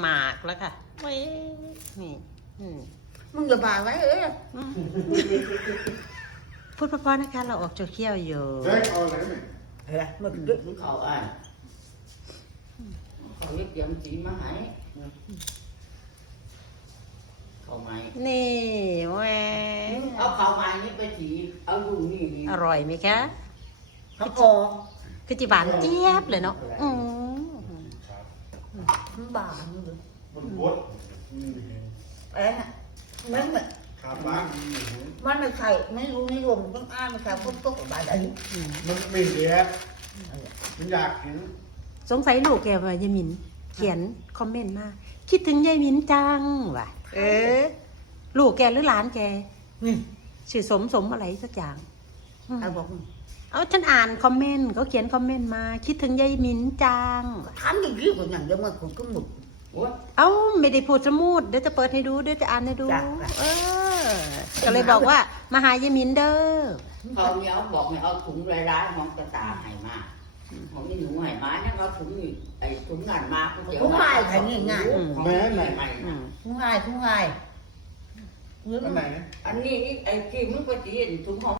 หมากแล้วค่ะไว้นี่ มึงอย่าบาดไว้ เออพูดพอๆนะคะ เราออกจะเคี่ยวอยู่เฮ้ยเอาเลยหมเฮ้ยมันมันเข่าอ่ะขอเลียงยมจีนมา่าไหมนี่เว้ยเอาเข่าไมมนี่ไปจีเอาดูนี่ อร่อยไหมคะข้าวโพดคือจีบานเจี๊ยบเลยเนาะอืาทนี่เลมันบดแอั่นแหละขาไม่รู้ไม่รู้นิยต้องอ่านไม่ใครก็ต้องบายในมันไม่เสียมันอยากเห็สงสัยหนูแกว่ายามินเขียนคอมเมนต์มาคิดถึงยายมินจังว่ะเออลูกแกหรือหลานแกนี่ชื่อสมสมอะไรสักอย่างอ่ะบอกเอาฉันอ่านคอมเมนต์เขาเขียนคอมเมนต์มา คิดถึงยายมินจังทำอย่างนี้คนอย่างเดียวมันผมก็หมดเอาไม่ได้พูดสมูทเดี๋ยวจะเปิดให้ดูเดี๋ยวจะอ่านให้ดูก็เลยบอกว่ามาหายายมินเด้อเขาเนี่ยบอกเนี่ยเอาถุงรายร้ายมองตาตาหายมาของนี่หนูหายมาเนี่ยเขาถุงไอ้ถุงงานมาเขาเขียวหายไงไงาองใหม่ใหม่ถุงหายถุงหายอันนี้ไอ้ที่มึงไปเห็นถุงของ